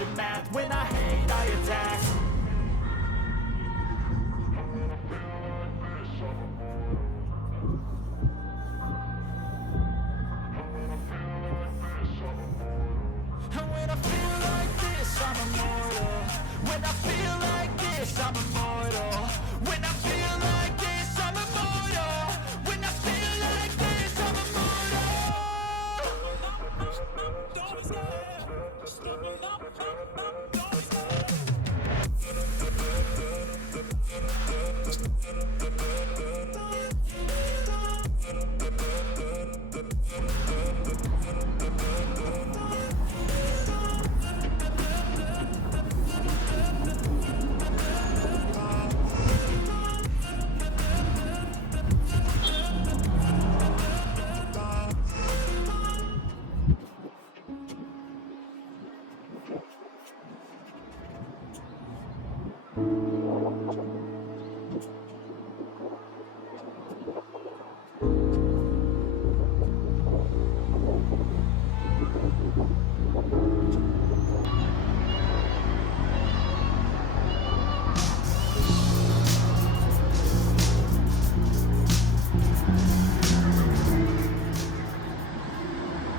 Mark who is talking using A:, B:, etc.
A: aftermath When I hate, I attack.